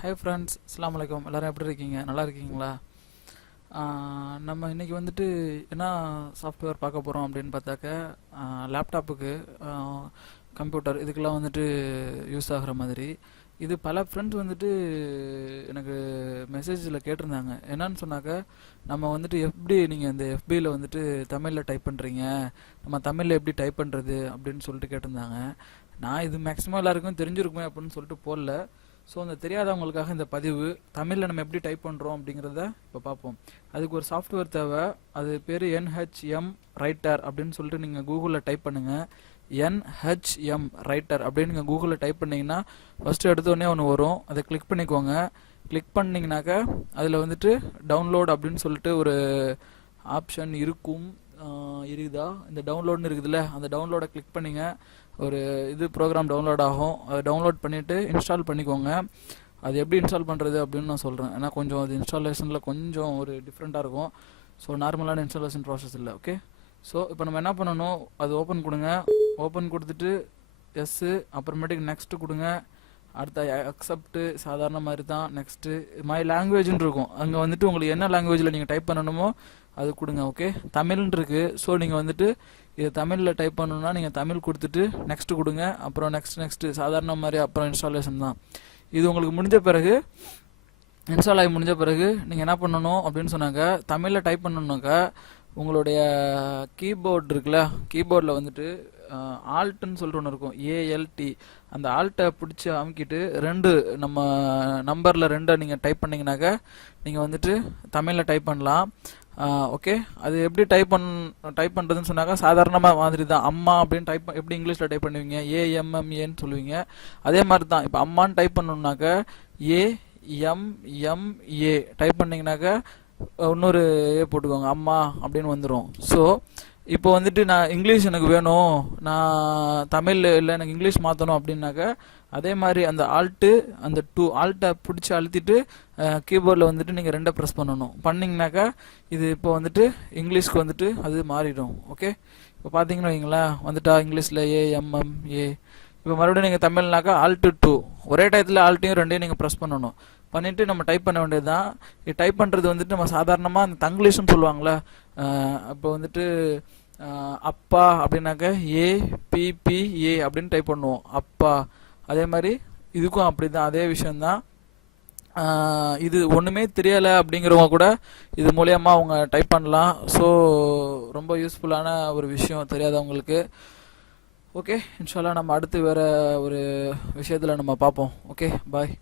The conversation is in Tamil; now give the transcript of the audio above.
ஹாய் ஃப்ரெண்ட்ஸ், அஸ்ஸலாமு அலைக்கும். எல்லோரும் எப்படி இருக்கீங்க? நல்லா இருக்கீங்களா? நம்ம இன்றைக்கி வந்துட்டு என்ன சாஃப்ட்வேர் பார்க்க போகிறோம் அப்படின்னு பார்த்தாக்க, லேப்டாப்புக்கு, கம்ப்யூட்டர் இதுக்கெல்லாம் வந்துட்டு யூஸ் ஆகிற மாதிரி. இது பல ஃப்ரெண்ட்ஸ் வந்துட்டு எனக்கு மெசேஜில் கேட்டிருந்தாங்க. என்னன்னு சொன்னாக்க, நம்ம வந்துட்டு எப்படி நீங்கள் இந்த எஃபியில் வந்துட்டு தமிழில் டைப் பண்ணுறீங்க, நம்ம தமிழில் எப்படி டைப் பண்ணுறது அப்படின்னு சொல்லிட்டு கேட்டிருந்தாங்க. நான் இது மேக்ஸிமம் எல்லாருக்கும் தெரிஞ்சிருக்குமே அப்படின்னு சொல்லிட்டு போடல. ஸோ அந்த தெரியாதவங்களுக்காக இந்த பதிவு. தமிழில் நம்ம எப்படி டைப் பண்ணுறோம் அப்படிங்கிறத இப்போ பார்ப்போம். அதுக்கு ஒரு சாஃப்ட்வேர் தேவை. அது பேர் NHM ரைட்டர் அப்படின்னு சொல்லிட்டு நீங்கள் கூகுளில் டைப் பண்ணுங்கள். NHM ரைட்டர் அப்படின்னு நீங்கள் கூகுளில் டைப் பண்ணிங்கன்னா ஃபஸ்ட்டு எடுத்தோடனே ஒன்று வரும். அதை கிளிக் பண்ணிக்கோங்க. கிளிக் பண்ணிங்கனாக்கா அதில் வந்துட்டு டவுன்லோட் அப்படின்னு சொல்லிட்டு ஒரு ஆப்ஷன் இருக்குதா, இந்த டவுன்லோட்னு இருக்குதுல்ல, அந்த டவுன்லோடை கிளிக் பண்ணிங்க. ஒரு இது ப்ரோக்ராம் டவுன்லோட் ஆகும். அதை டவுன்லோட் பண்ணிவிட்டு இன்ஸ்டால் பண்ணிக்கோங்க. அது எப்படி இன்ஸ்டால் பண்ணுறது அப்படின்னு நான் சொல்கிறேன். ஏன்னா கொஞ்சம் அது இன்ஸ்டாலேஷனில் கொஞ்சம் ஒரு டிஃப்ரெண்ட்டாக இருக்கும். ஸோ நார்மலான இன்ஸ்டாலேஷன் ப்ராசஸ் இல்லை. ஓகே, ஸோ இப்போ நம்ம என்ன பண்ணணும், அது ஓப்பன் கொடுங்க. ஓப்பன் கொடுத்துட்டு எஸ்ஸு, அப்புறமேட்டுக்கு நெக்ஸ்ட்டு கொடுங்க. அடுத்த அக்செப்ட்டு, சாதாரண மாதிரி தான். நெக்ஸ்ட்டு மை லாங்குவேஜ்னு இருக்கும். அங்கே வந்துட்டு உங்களுக்கு என்ன லாங்குவேஜில் நீங்கள் டைப் பண்ணணுமோ அது கொடுங்க. ஓகே, தமிழ்னு இருக்குது. ஸோ நீங்கள் வந்துட்டு இது தமிழில் டைப் பண்ணணுன்னா நீங்கள் தமிழ் கொடுத்துட்டு நெக்ஸ்ட்டு கொடுங்க. அப்புறம் நெக்ஸ்ட்டு சாதாரண மாதிரி, அப்புறம் இன்ஸ்டாலேஷன் தான். இது உங்களுக்கு முடிஞ்ச பிறகு, இன்ஸ்டால் ஆகி முடிஞ்ச பிறகு நீங்கள் என்ன பண்ணணும் அப்படின்னு சொன்னாங்க, தமிழில் டைப் பண்ணணுன்னாக்கா உங்களுடைய கீபோர்டு இருக்குல்ல, கீபோர்டில் வந்துட்டு ஆல்ட்டுன்னு சொல்லிட்டு ஒன்று இருக்கும், ALT. அந்த ஆல்ட்டை பிடிச்சி அமுக்கிட்டு நம்ம நம்பரில் 2 நீங்கள் டைப் பண்ணிங்கனாக்கா நீங்கள் வந்துட்டு தமிழில் டைப் பண்ணலாம். ஓகே, அது எப்படி டைப் பண்ணுறதுன்னு சொன்னாக்கா சாதாரணமாக மாதிரி தான். அம்மா அப்படின்னு எப்படி இங்கிலீஷில் டைப் பண்ணுவீங்க, AMMAன்னு சொல்லுவீங்க. அதே மாதிரி தான். இப்போ அம்மான்னு டைப் பண்ணணுன்னாக்கா AMMA டைப் பண்ணிங்கனாக்கா இன்னொரு போட்டுக்கோங்க, அம்மா அப்படின்னு வந்துடும். ஸோ இப்போ வந்துட்டு நான் இங்கிலீஷ் எனக்கு வேணும், நான் தமிழ் இல்லை எனக்கு இங்கிலீஷ் மாற்றணும் அப்படின்னாக்கா அதே மாதிரி அந்த அந்த ஆல்ட்டை பிடிச்சி அழுத்திட்டு கீபோர்டில் வந்துட்டு நீங்கள் 2 ப்ரெஸ் பண்ணணும். பண்ணிங்கனாக்கா இது இப்போ வந்துட்டு இங்கிலீஷ்க்கு வந்துட்டு அது மாறிடும். ஓகே, இப்போ பார்த்தீங்கன்னு வைங்களேன், வந்துட்டா இங்கிலீஷில் AMMA. இப்போ மறுபடியும் நீங்கள் தமிழ்னாக்கா Alt+2, ஒரே டயத்தில் ஆல்ட்டையும் 2ஐயும் நீங்கள் ப்ரெஸ் பண்ணணும். பண்ணிவிட்டு நம்ம டைப் பண்ண வேண்டியது தான். இது டைப் பண்ணுறது வந்துட்டு நம்ம சாதாரணமாக அந்த தங்கிலீஷ்னு சொல்லுவாங்களே, இப்போ வந்துட்டு அப்பா அப்படின்னாக்க APPA அப்படின்னு டைப் பண்ணுவோம், அப்பா. அதே மாதிரி இதுக்கும் அப்படி தான், அதே விஷயந்தான். இது ஒன்றுமே தெரியலை அப்படிங்கிறவங்க கூட இது மூலயமா அவங்க டைப் பண்ணலாம். ஸோ ரொம்ப யூஸ்ஃபுல்லான ஒரு விஷயம் தெரியாதவங்களுக்கு. ஓகே, இன்ஷால்லா நம்ம அடுத்து வேறு ஒரு விஷயத்தில் நம்ம பார்ப்போம். ஓகே, பாய்.